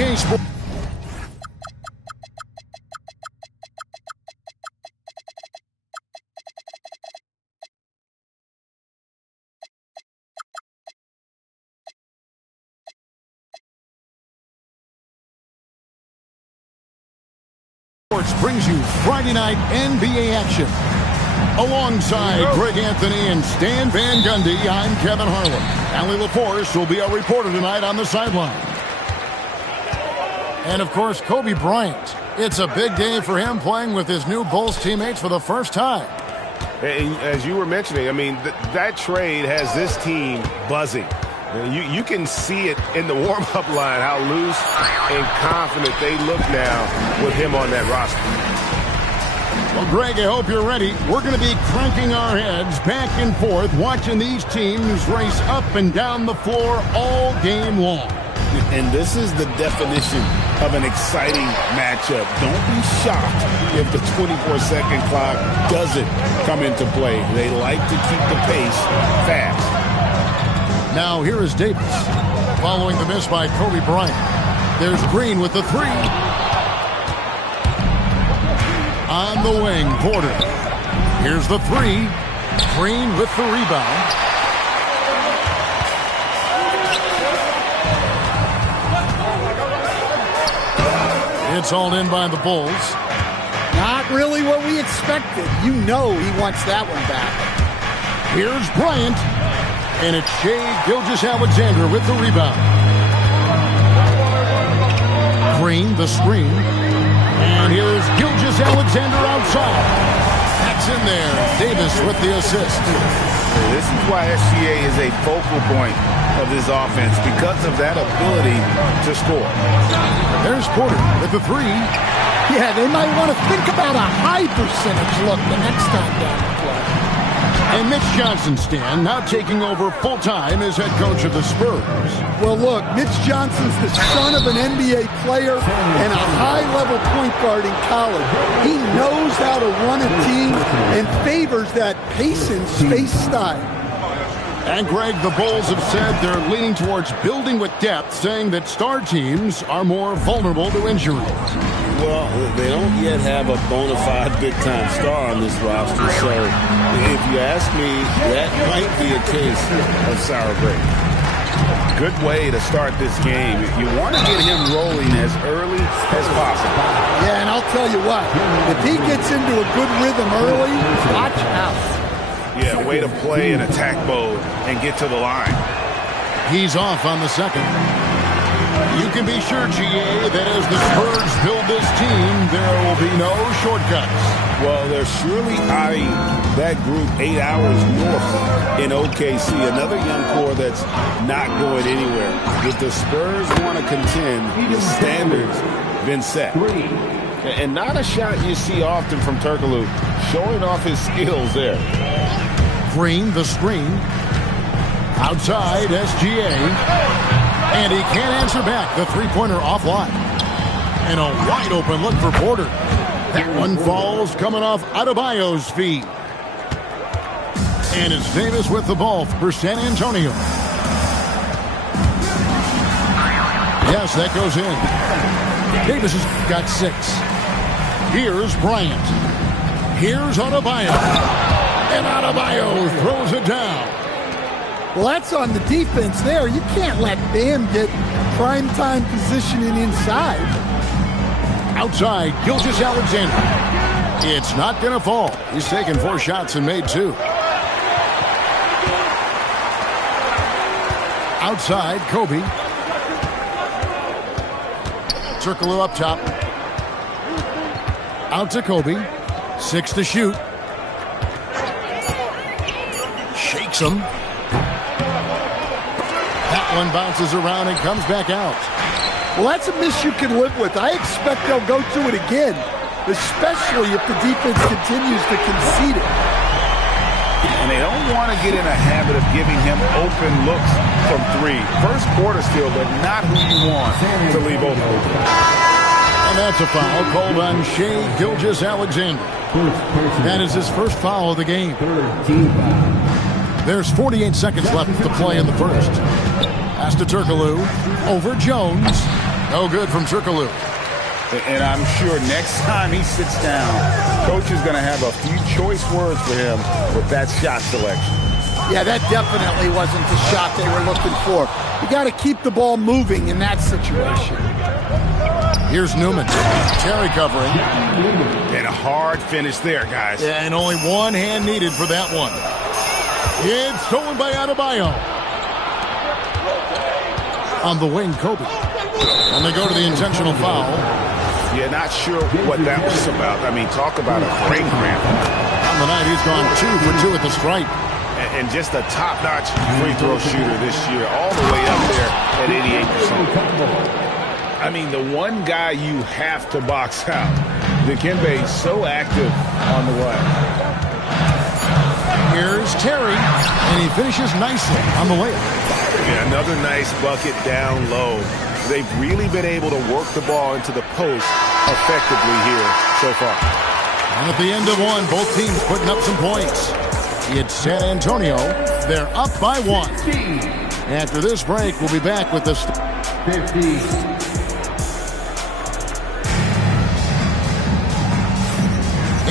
2K Sports. Brings you Friday night NBA action. Alongside Greg Anthony and Stan Van Gundy, I'm Kevin Harlan. Allie LaForce will be our reporter tonight on the sideline. And, of course, Kobe Bryant. It's a big day for him playing with his new Bulls teammates for the first time. And as you were mentioning, I mean, that trade has this team buzzing. You can see it in the warm-up line, how loose and confident they look now with him on that roster. Well, Greg, I hope you're ready. We're going to be cranking our heads back and forth, watching these teams race up and down the floor all game long. And this is the definition of an exciting matchup. Don't be shocked if the 24-second clock doesn't come into play. They like to keep the pace fast. Now here is Davis. Following the miss by Kobe Bryant. There's Green with the three. On the wing, Porter. Here's the three. Green with the rebound. It's all in by the Bulls. Not really what we expected. You know he wants that one back. Here's Bryant. And it's Shai Gilgeous-Alexander with the rebound. Green, the screen. And here's Gilgeous-Alexander outside. That's in there. Davis with the assist. This is why SGA is a focal point of this offense, because of that ability to score. There's Porter with the three. Yeah, they might want to think about a high percentage look the next time down the floor. And Mitch Johnson, Stan, now taking over full-time as head coach of the Spurs. Well, look, Mitch Johnson's the son of an NBA player and a high-level point guard in college. He knows how to run a team and favors that pace and space style. And, Greg, the Bulls have said they're leaning towards building with depth, saying that star teams are more vulnerable to injury. Well, they don't yet have a bona fide big-time star on this roster, so if you ask me, that might be a case of sour grapes. Good way to start this game. You want to get him rolling as early as possible. Yeah, and I'll tell you what, if he gets into a good rhythm early, watch out. Yeah, way to play in attack mode and get to the line. He's off on the second. You can be sure, GA, that as the Spurs build this team, there will be no shortcuts. Well, they're surely eyeing that group 8 hours north in OKC, another young core that's not going anywhere. If the Spurs want to contend, the standard's been set. And not a shot you see often from Turkoglu, showing off his skills there. Green, the screen. Outside, SGA. And he can't answer back. The three-pointer offline. And a wide-open look for Porter. That one falls coming off Adebayo's feet. And it's Davis with the ball for San Antonio. Yes, that goes in. Davis has got 6. Here's Bryant. Here's Adebayo. And Adebayo throws it down. Well, that's on the defense there. You can't let Bam get primetime positioning inside. Outside, Gilgeous-Alexander. It's not going to fall. He's taken 4 shots and made 2. Outside, Kobe. Turkoglu up top. Out to Kobe. 6 to shoot. Shakes him. That one bounces around and comes back out. Well, that's a miss you can live with. I expect they'll go to it again, especially if the defense continues to concede it. And they don't want to get in a habit of giving him open looks from 3. First quarter still, but not who you want to leave open. And that's a foul called on Shai Gilgeous-Alexander. That is his first foul of the game. There's 48 seconds left to play in the first. Pass to Turkoglu. Over Jones. No good from Turkoglu. And I'm sure next time he sits down, coach is going to have a few choice words for him with that shot selection. Yeah, that definitely wasn't the shot they were looking for. You got to keep the ball moving in that situation. Here's Newman. Terry covering. And a hard finish there, guys. Yeah, and only one hand needed for that one. It's stolen by Adebayo. On the wing, Kobe. And they go to the intentional foul. Yeah, not sure what that was about. I mean, talk about a break ramp. On the night, he's gone 2 for 2 at the stripe. And just a top-notch free throw shooter this year, all the way up there at 88%. I mean, the one guy you have to box out. Dikembe is so active on the run. Here's Terry, and he finishes nicely on the layup. Yeah, another nice bucket down low. They've really been able to work the ball into the post effectively here so far. And at the end of one, both teams putting up some points. It's San Antonio. They're up by 1. After this break, we'll be back with the 50.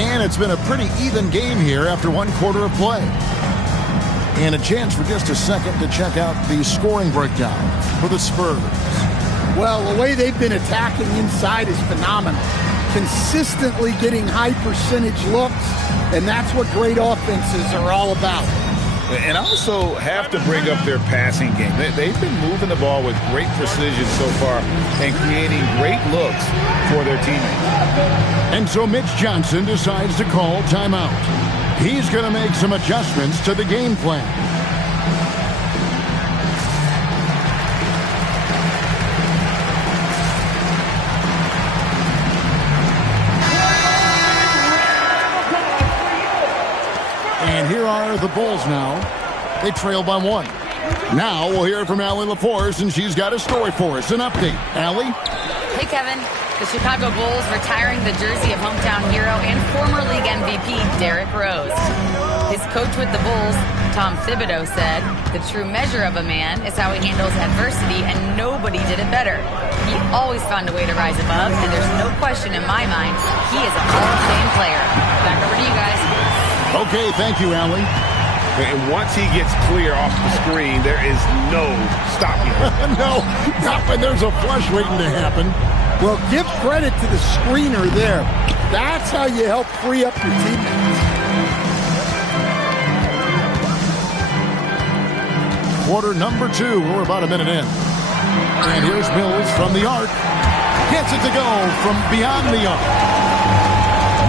And it's been a pretty even game here after 1 quarter of play. And a chance for just a second to check out the scoring breakdown for the Spurs. Well, the way they've been attacking inside is phenomenal. Consistently getting high percentage looks, and that's what great offenses are all about. And also have to bring up their passing game. They've been moving the ball with great precision so far and creating great looks for their teammates. And so Mitch Johnson decides to call timeout. He's going to make some adjustments to the game plan. And here are the Bulls now. They trail by 1. Now we'll hear from Allie LaForce, and she's got a story for us. An update. Allie? Hey, Kevin. The Chicago Bulls retiring the jersey of hometown hero and former league MVP Derrick Rose. His coach with the Bulls, Tom Thibodeau, said, "The true measure of a man is how he handles adversity, and nobody did it better. He always found a way to rise above, and there's no question in my mind he is a Hall of Fame player." Back over to you guys. Okay, thank you, Allie. And once he gets clear off the screen, there is no stopping him. No, not when there's a flush waiting to happen. Well, give credit to the screener there. That's how you help free up your teammates. Quarter number 2. We're about a minute in. And here's Mills from the arc. Gets it to go from beyond the arc.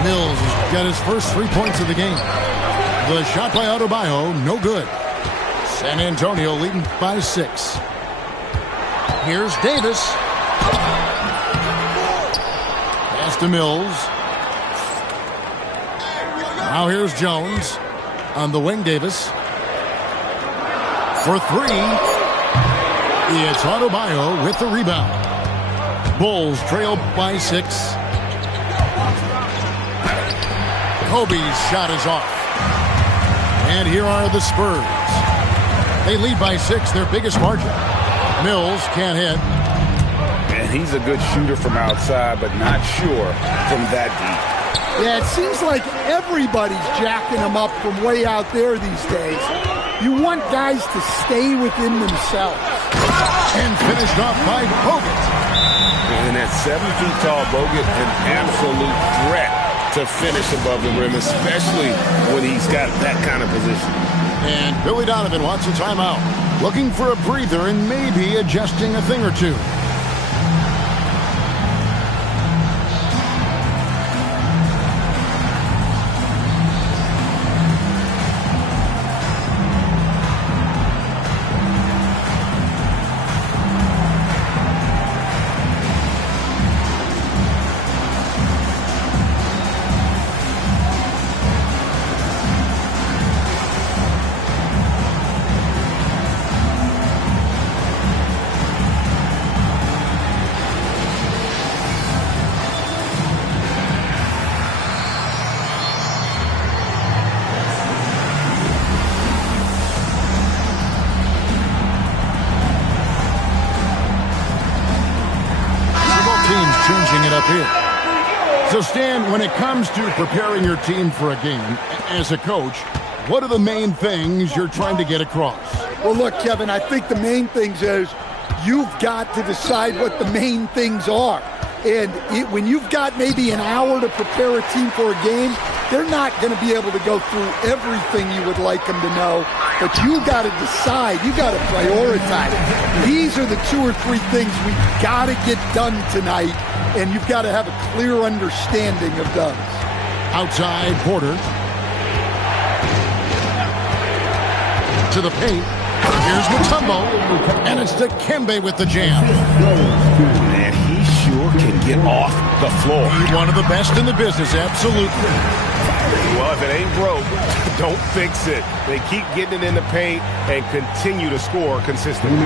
Mills has got his first 3 points of the game. The shot by Adebayo, no good. San Antonio leading by 6. Here's Davis. Pass to Mills. Now here's Jones. On the wing, Davis. For 3. It's Adebayo with the rebound. Bulls trail by 6. Kobe's shot is off. And here are the Spurs. They lead by 6, their biggest margin. Mills can't hit. And he's a good shooter from outside, but not sure from that deep. Yeah, it seems like everybody's jacking them up from way out there these days. You want guys to stay within themselves. And finished off by Bogut. And at 7 feet tall, Bogut, an absolute threat to finish above the rim, especially when he's got that kind of position. And Billy Donovan wants a timeout. Looking for a breather and maybe adjusting a thing or two. up here. So, Stan, when it comes to preparing your team for a game, as a coach, what are the main things you're trying to get across? Well, look, Kevin, I think the main things is you've got to decide what the main things are. And when you've got maybe an hour to prepare a team for a game, they're not going to be able to go through everything you would like them to know. But you got to decide. You got to prioritize. These are the 2 or 3 things we got to get done tonight, and you've got to have a clear understanding of those. Outside, Porter. To the paint. Here's Mutombo. And it's Dikembe with the jam. Man, he sure can get off the floor. He's one of the best in the business, absolutely. Well, if it ain't broke, don't fix it. They keep getting it in the paint and continue to score consistently.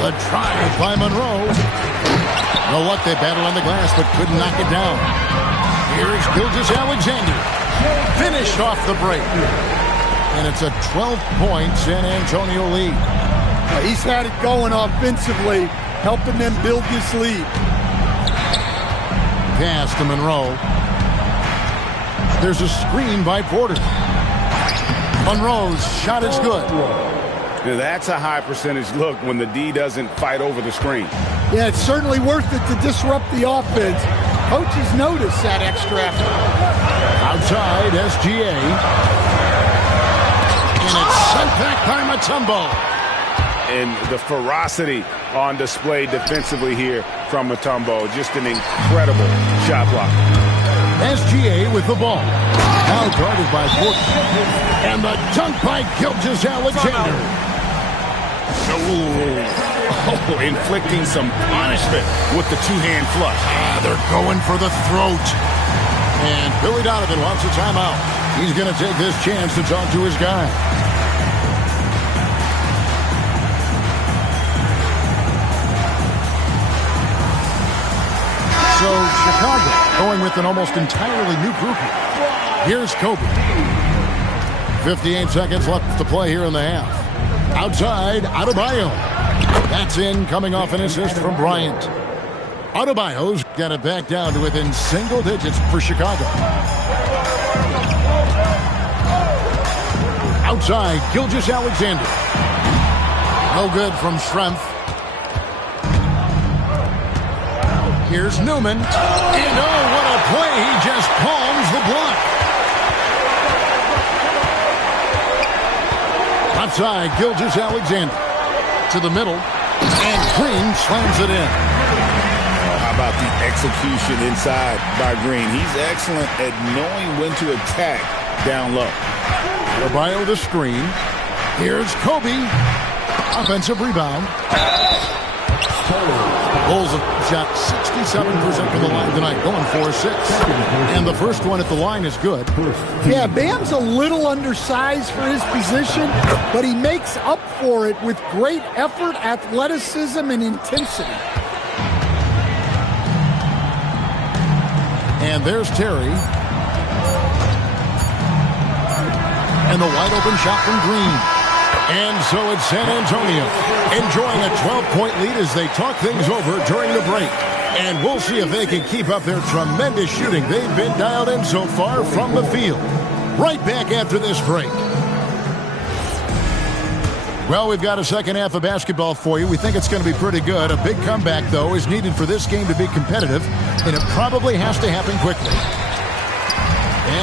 The drive by Monroe. You know what? They battled on the glass, but couldn't knock it down. Here's Gilgeous-Alexander. Finished off the break. And it's a 12-point San Antonio lead. He's had it going offensively, helping them build this lead. Pass to Monroe. There's a screen by Porter. Monroe's shot is good. Now, that's a high percentage look when the D doesn't fight over the screen. Yeah, it's certainly worth it to disrupt the offense. Coaches notice that extra effort. Outside, SGA. And it's sent back by Mutombo. And the ferocity on display defensively here from Mutombo. Just an incredible shot block. SGA with the ball. Now guarded by Porter. And the dunk by Gilgeous-Alexander. Oh, inflicting some punishment with the two-hand flush. They're going for the throat. And Billy Donovan wants a timeout. He's going to take this chance to talk to his guy. So Chicago going with an almost entirely new group here. Here's Kobe. 58 seconds left to play here in the half. Outside, Adebayo. That's in, coming off an assist from Bryant. Adebayo's got it back down to within single digits for Chicago. Outside, Gilgeous-Alexander. No good from Schrempf. Here's Newman. And oh, what a play. He just palms the block. Outside, Gilgeous-Alexander. To the middle. And Green slams it in. How about the execution inside by Green? He's excellent at knowing when to attack down low. Adebayo the screen. Here's Kobe. Offensive rebound. Bulls have shot 67% from the line tonight, going 4-6. And the first one at the line is good. Yeah, Bam's a little undersized for his position, but he makes up for it with great effort, athleticism, and intensity. And there's Terry. And the wide open shot from Green. And so it's San Antonio enjoying a 12-point lead as they talk things over during the break. And we'll see if they can keep up their tremendous shooting they've been dialed in so far from the field. Right back after this break. Well, we've got a second half of basketball for you. We think it's going to be pretty good. A big comeback, though, is needed for this game to be competitive, and it probably has to happen quickly.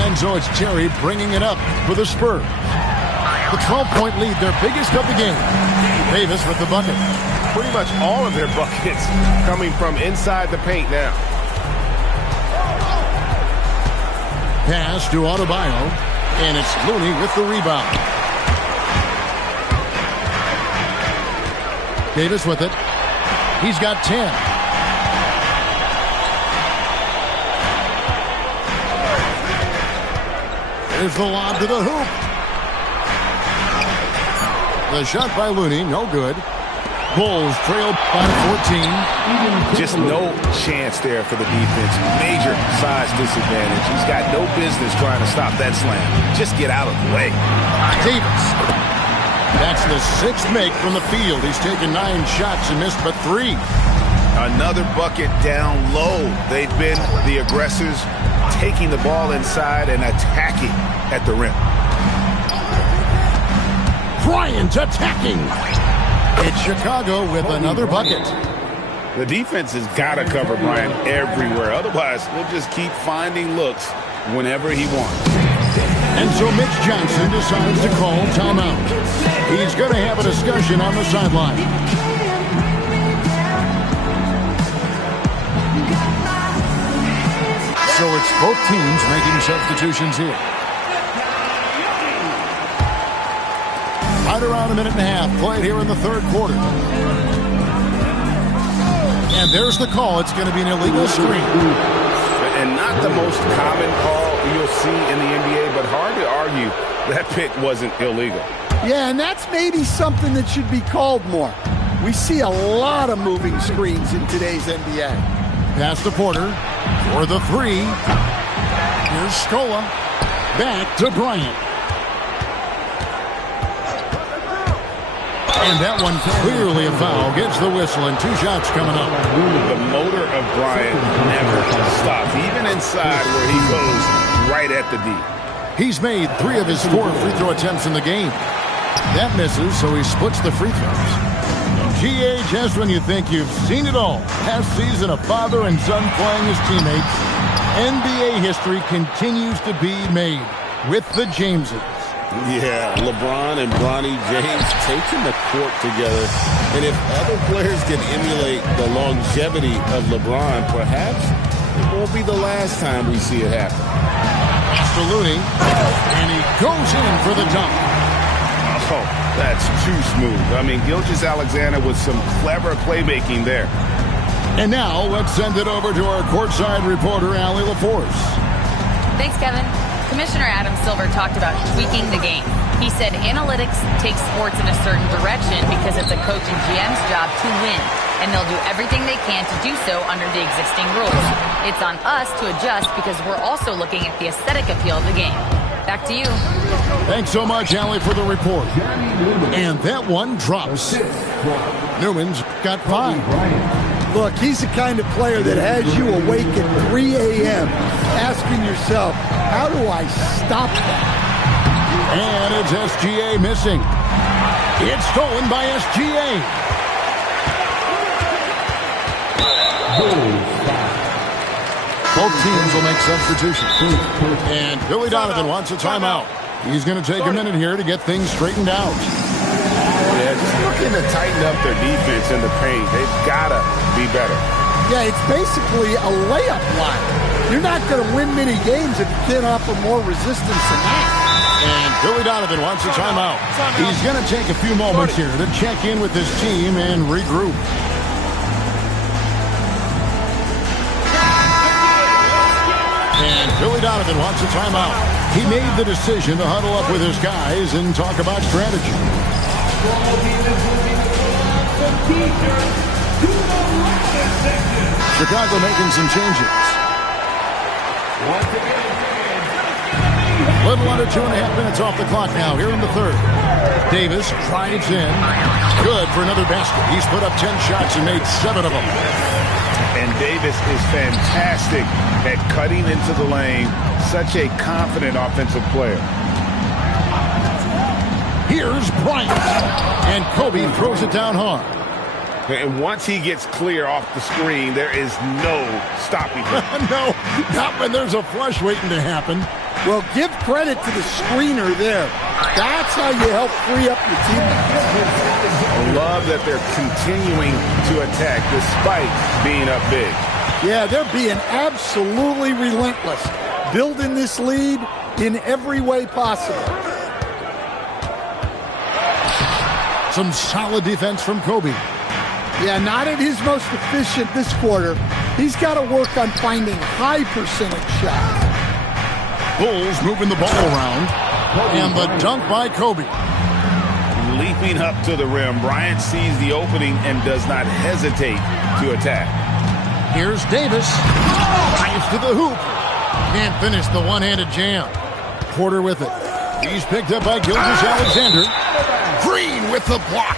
And so it's Terry bringing it up for the Spurs. The 12-point lead, their biggest of the game. Davis with the bucket. Pretty much all of their buckets coming from inside the paint now. Pass to Adebayo, and it's Looney with the rebound. Davis with it. He's got 10. There's the lob to the hoop. The shot by Looney, no good. Bulls trail by 14. Just no chance there for the defense. Major size disadvantage. He's got no business trying to stop that slam. Just get out of the way. Davis. That's the 6th make from the field. He's taken 9 shots and missed but 3. Another bucket down low. They've been the aggressors, taking the ball inside and attacking at the rim. Bryant attacking. It's Chicago with another bucket. The defense has got to cover Bryant everywhere. Otherwise, we'll just keep finding looks whenever he wants. And so Mitch Johnson decides to call timeout. He's going to have a discussion on the sideline. So it's both teams making substitutions here. Right around a minute and a half played here in the third quarter. And there's the call. It's going to be an illegal screen. And not the most common call you'll see in the NBA, but hard to argue that pick wasn't illegal. Yeah, and that's maybe something that should be called more. We see a lot of moving screens in today's NBA. Pass to Porter for the three. Here's Scola. Back to Bryant. And that one clearly a foul. Gets the whistle and 2 shots coming up. The motor of Bryant never stops, even inside where he goes right at the D. He's made 3 of his 4 free throw attempts in the game. That misses, so he splits the free throws. GA, just when you think you've seen it all. Past season, a father and son playing as teammates. NBA history continues to be made with the Jameses. Yeah, LeBron and Bronny James taking the court together. And if other players can emulate the longevity of LeBron, perhaps it won't be the last time we see it happen. Looney, and he goes in for the dunk. Oh, that's too smooth. I mean, Gilgeous-Alexander with some clever playmaking there. And now let's send it over to our courtside reporter, Allie LaForce. Thanks, Kevin. Commissioner Adam Silver talked about tweaking the game. He said analytics take sports in a certain direction because it's a coach and GM's job to win, and they'll do everything they can to do so under the existing rules. It's on us to adjust because we're also looking at the aesthetic appeal of the game. Back to you. Thanks so much, Allie, for the report. And that one drops. Newman's got 5. Look, he's the kind of player that has you awake at 3 a.m. asking yourself, how do I stop that? And it's SGA missing. It's stolen by SGA. Both teams will make substitutions. And Billy Donovan wants a timeout. He's going to take a minute here to get things straightened out. Yeah, just looking to tighten up their defense in the paint. They've got to be better. Yeah, it's basically a layup line. You're not going to win many games if you can't offer more resistance than that. And Billy Donovan wants a timeout. He's going to take a few moments here to check in with his team and regroup. And Billy Donovan wants a timeout. He made the decision to huddle up with his guys and talk about strategy. Chicago making some changes. Little under 2.5 minutes off the clock now here in the third. Davis drives in. Good for another basket. He's put up 10 shots and made 7 of them. And Davis is fantastic at cutting into the lane. Such a confident offensive player. Here's Bryant. And Kobe throws it down hard. And once he gets clear off the screen, there is no stopping him. No, not when there's a flush waiting to happen. Well, give credit to the screener there. That's how you help free up your team. I love that they're continuing to attack despite being up big. Yeah, they're being absolutely relentless, building this lead in every way possible. Some solid defense from Kobe. Yeah, not at his most efficient this quarter. He's got to work on finding high percentage shots. Bulls moving the ball around. And the dunk by Kobe. Leaping up to the rim, Bryant sees the opening and does not hesitate to attack. Here's Davis. Dives to the hoop. Can't finish the one-handed jam. Porter with it. He's picked up by Gilgeous-Alexander. Green with the block.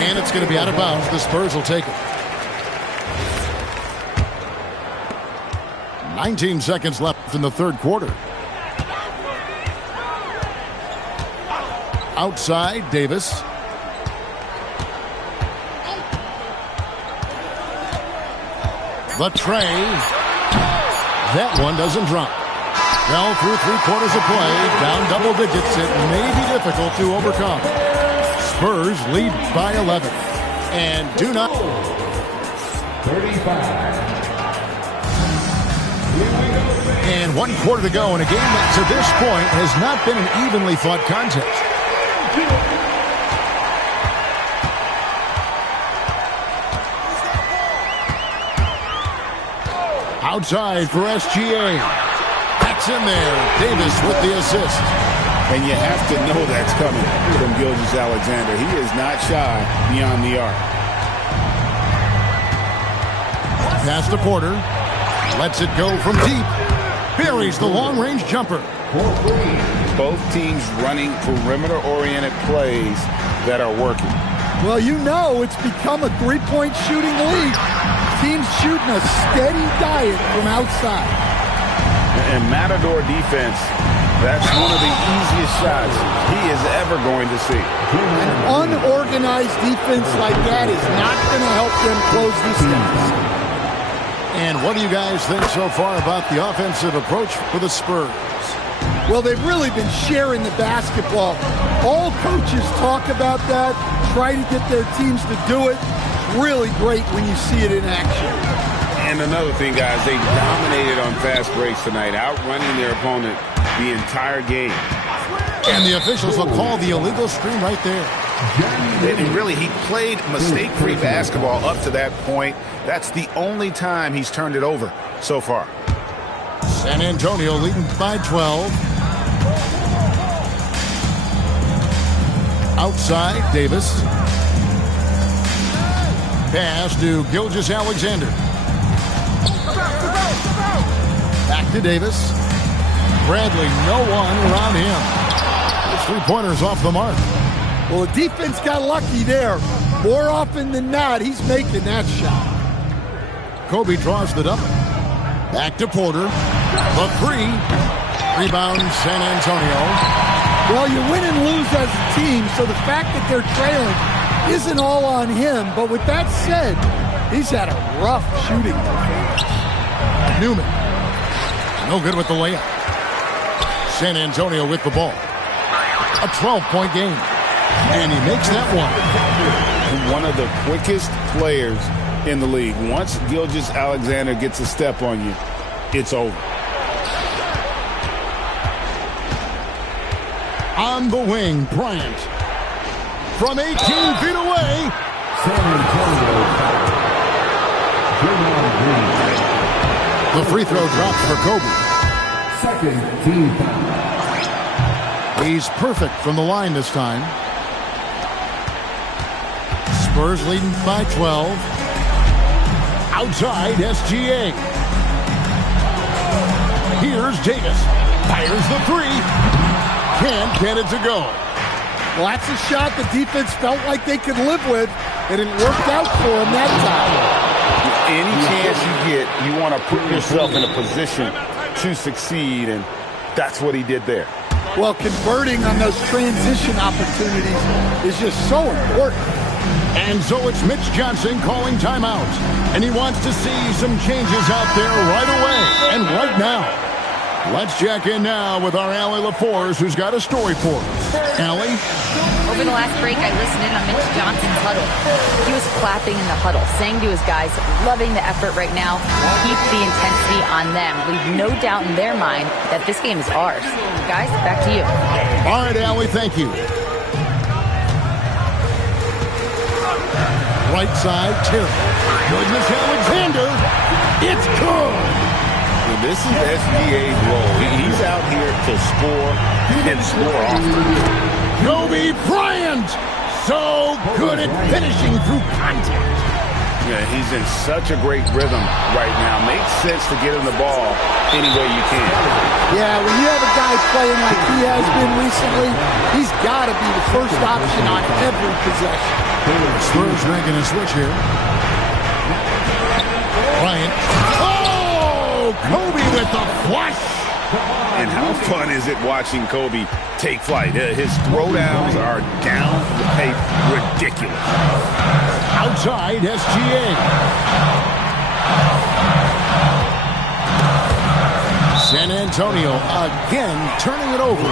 And it's going to be out of bounds. The Spurs will take it. 19 seconds left in the third quarter. Outside, Davis. The tray. That one doesn't drop. Well, through 3 quarters of play, down double digits, it may be difficult to overcome. Spurs lead by 11. And do not... 35. And 1 quarter to go in a game that, to this point, has not been an evenly fought contest. Outside for SGA. That's in there. Davis with the assist. And you have to know that's coming from Gilgeous-Alexander. He is not shy beyond the arc. Pass to Porter. Lets it go from deep. Buries the long-range jumper. Both teams running perimeter-oriented plays that are working. Well, you know it's become a three-point shooting league. Teams shooting a steady diet from outside. And Matador defense, that's one of the easiest shots he is ever going to see. An unorganized defense like that is not going to help them close this deficit. And what do you guys think so far about the offensive approach for the Spurs? Well, they've really been sharing the basketball. All coaches talk about that, try to get their teams to do it. It's really great when you see it in action. And another thing, guys, they dominated on fast breaks tonight, outrunning their opponent the entire game. And the officials will call the illegal screen right there. And really, he played mistake-free basketball up to that point. That's the only time he's turned it over so far. San Antonio leading by 12. Outside, Davis. Pass to Gilgeous-Alexander. Back to Davis. Bradley, no one around him. His three-pointer's off the mark. Well, the defense got lucky there. More often than not, he's making that shot. Kobe draws the double. Back to Porter. The three. Rebound, San Antonio. Well, you win and lose as a team, so the fact that they're trailing isn't all on him. But with that said, he's had a rough shooting performance. Newman. No good with the layup. San Antonio with the ball. A 12-point game. And he makes that one. One of the quickest players in the league. Once Gilgeous-Alexander gets a step on you, it's over. On the wing, Bryant. From 18 feet away. San Antonio. The free throw drops for Kobe. Second team foul. He's perfect from the line this time. Spurs leading by 12. Outside, SGA. Here's Davis. Fires the three. Can't get it to go. Well, that's a shot the defense felt like they could live with, and it worked out for them that time. Any chance you get, you want to put yourself in a position to succeed, and that's what he did there. Well, converting on those transition opportunities is just so important. And so it's Mitch Johnson calling timeout. And he wants to see some changes out there right away and right now. Let's check in now with our Allie LaForce, who's got a story for us. Allie? Over the last break, I listened in on Mitch Johnson's huddle. He was clapping in the huddle, saying to his guys, loving the effort right now, keep the intensity on them. Leave no doubt in their mind that this game is ours. Guys, back to you. All right, Allie, thank you. Right side, Terry. Gilgeous-Alexander. It's good. Well, this is SGA's role. He's out here to score and score often. Kobe Bryant. So good at finishing through contact. Yeah, he's in such a great rhythm right now. Makes sense to get him the ball any way you can. Yeah, when you have a guy playing like he has been recently, he's got to be the first option on every possession. Spurs making a switch here. Bryant. Oh! Kobe Flush. And how fun is it watching Kobe take flight? His throwdowns are down the pace, ridiculous. Outside SGA. San Antonio again turning it over.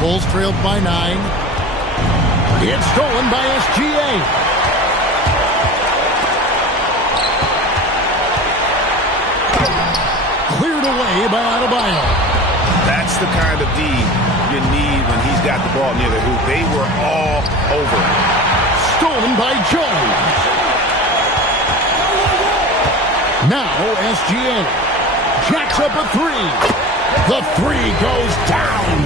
Bulls trailed by 9. It's stolen by SGA. Cleared away by Adebayo. That's the kind of D you need when he's got the ball near the hoop. They were all over it. Stolen by Jones. Now SGA jacks up a 3. The 3 goes down.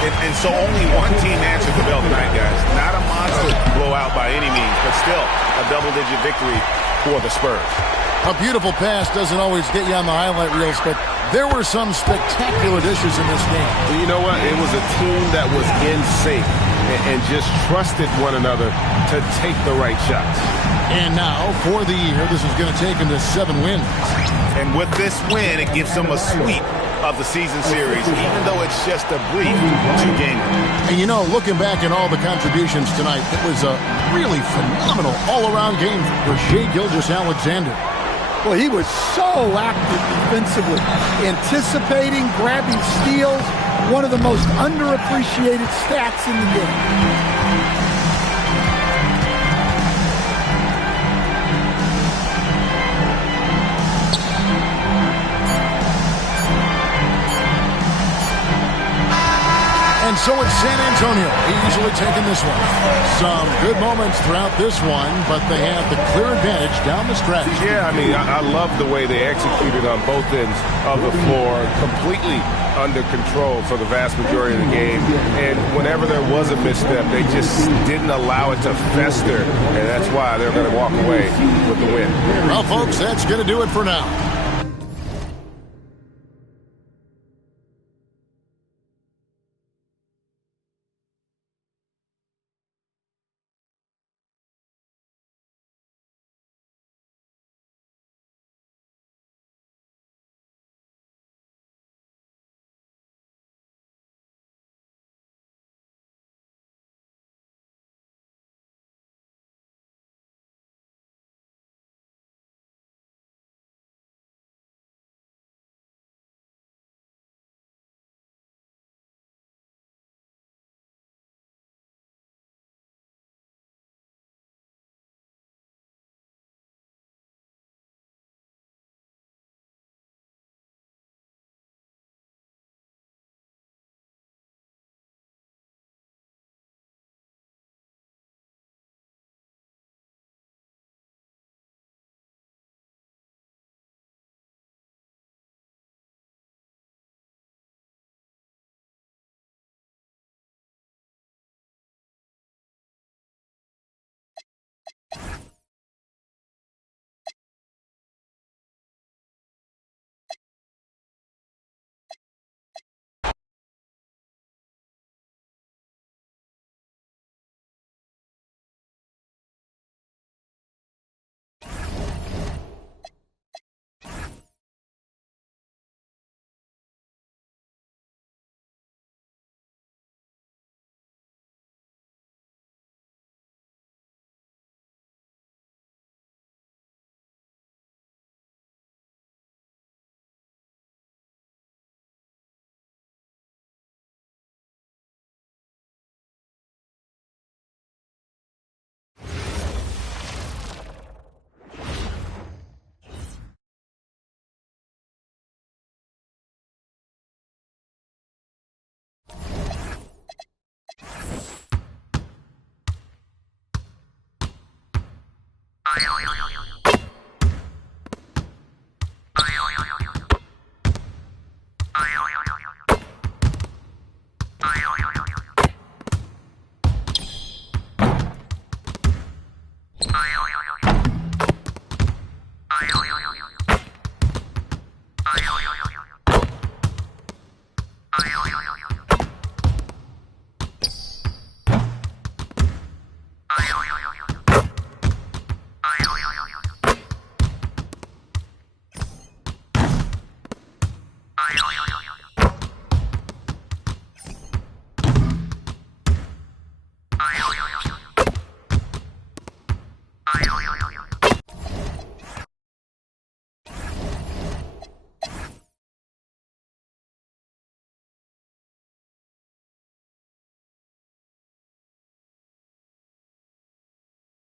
And so only one team answered the bell tonight, guys. Not a monster blowout by any means, but still a double-digit victory for the Spurs. A beautiful pass doesn't always get you on the highlight reels, but there were some spectacular dishes in this game. You know what? It was a team that was in sync and just trusted one another to take the right shots. And now, for the year, this is going to take them to 7 wins. And with this win, it gives them a sweep of the season series, even though it's just a brief 2-game. And you know, looking back at all the contributions tonight, it was a really phenomenal all-around game for Shai Gilgeous-Alexander. Well, he was so active defensively, anticipating, grabbing steals, one of the most underappreciated stats in the game. And so it's San Antonio easily taking this one. Some good moments throughout this one, but they have the clear advantage down the stretch. Yeah, I mean, I love the way they executed on both ends of the floor, completely under control for the vast majority of the game. And whenever there was a misstep, they just didn't allow it to fester, and that's why they're going to walk away with the win. Well, folks, that's going to do it for now.